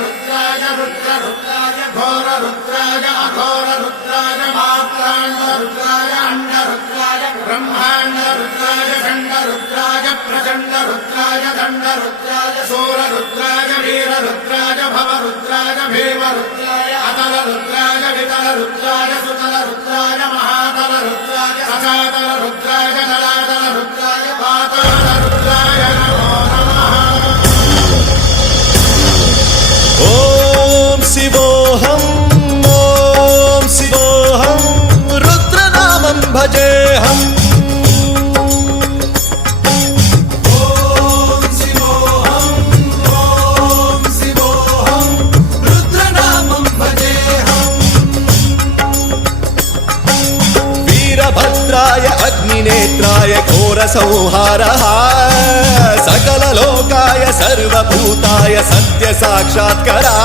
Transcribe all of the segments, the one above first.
रुद्राय रुद्राय घोर रुद्राय अघोर रुद्राय मात्राण्ड रुद्राय अंड रुद्राय ब्रह्मांड रुद्राय खंड रुद्राय प्रचंड रुद्राय दंड रुद्राय सूर रुद्राय वीर रुद्राय भव रुद्राय भीम रुद्राय अतल रुद्राय वितल रुद्राय सुतल रुद्राय महातल रुद्राय सचातल रुद्राय जलातल रुद्राय पाताल रुद्राय नमो नमः। ओम शिवोऽहं रुद्रनामं भजेऽहम्। वीरभद्राय अग्निनेत्राय घोरसंहारः सकललोकाय सर्वभूताय सत्यसाक्षात्करा।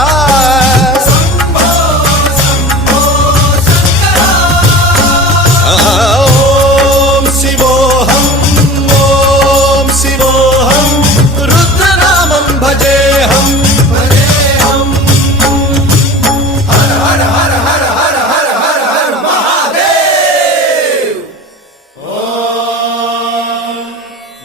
ॐ शिवोऽहं रुद्रनामं भजेऽहम्। हर हर हर हर हर हर हर हर महादेव।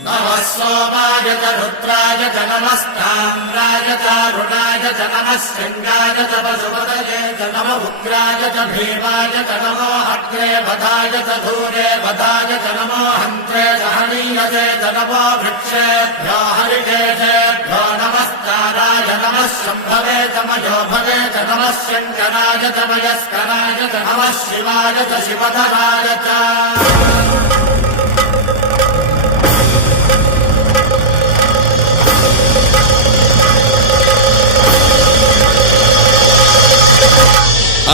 नमः सोमाय च रुद्राय च नमस्ताम्राय च रुणाय च नमः शृङ्गाय च पशुपतये च नमः उग्राय च भीमाय च नमो अग्रे वधाय च धूरे वधाय च नमो हन्त्रे च हनीयसे च नमो वृक्षेभ्यो हरिकेशेभ्यो नमस्काराय नमः शम्भवे च मयोभवे च नमः शङ्कराय च मयस्कराय च नमः शिवाय च शिवधराय च।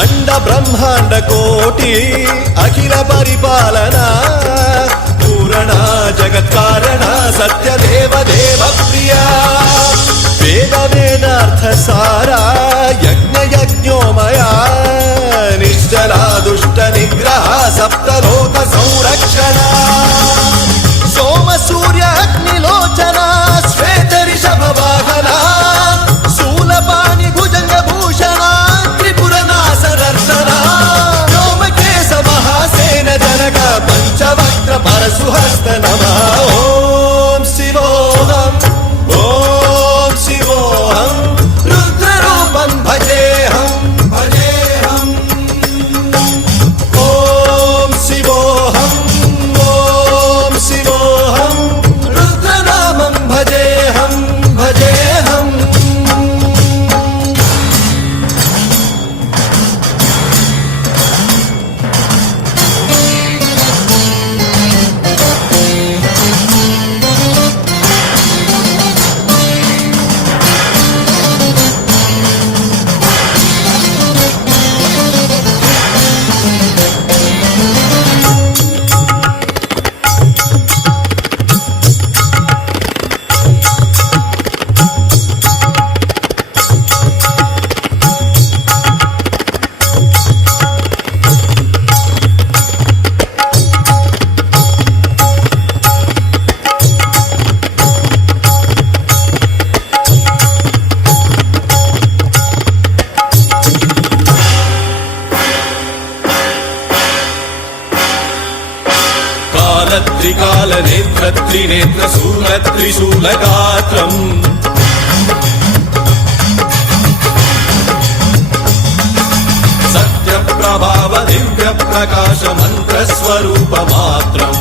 अंड ब्रह्मांड कोटि अखिल परिपालना पूरणा जगत्कारणा सत्यदेव देव प्रिया वेद वेदार्थ सारा यज्ञ यज्ञोमया निश्चला दुष्ट निग्रह सप्तलोक संरक्षणा सोम सूर्य अग्निलोचना श्वेत ऋषभ वाहना शूलपाणि भुजंग भूषणा जनक पंचवक्त्र परशुहस्त नमः। ओम शिवोऽहं रुद्ररूपं भजेऽहम्। ओम शिवोऽहं रुद्रनामं भजेऽहम्। त्रिकालनेत्र त्रिनेत्र शूलत्रिशूलगात्रम् सत्यप्रभाव दिव्यप्रकाश मन्त्रस्वरूपमात्रम्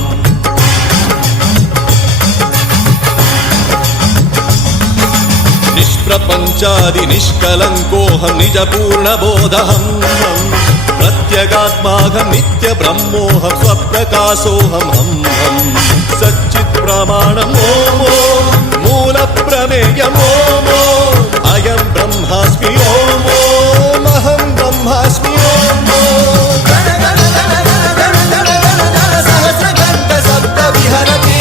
निष्प्रपञ्चादि निष्कलङ्कोऽहं निजपूर्णबोधहं प्रत्यगात्माहं नित्य ब्रह्मोऽहं स्वप्रकाशोऽहं सच्चित् प्रमाणम् ओम मूल प्रमेयम् ओम अयं ब्रह्मास्मि ओम अहं ब्रह्मास्मि ओम सहस्रघण्ट शब्द विहरति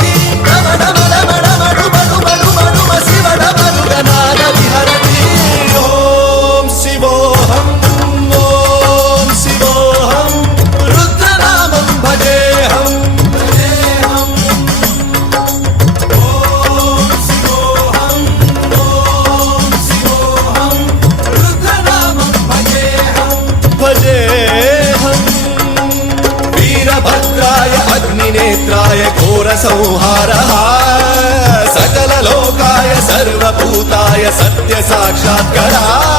शिवडमरुगनाद विहरति। ओम शिवोऽहं रुद्रनामं भजेऽहम्। ओम शिवोऽहं संहारः सकल लोकाय सर्वभूताय सत्य साक्षात्कारः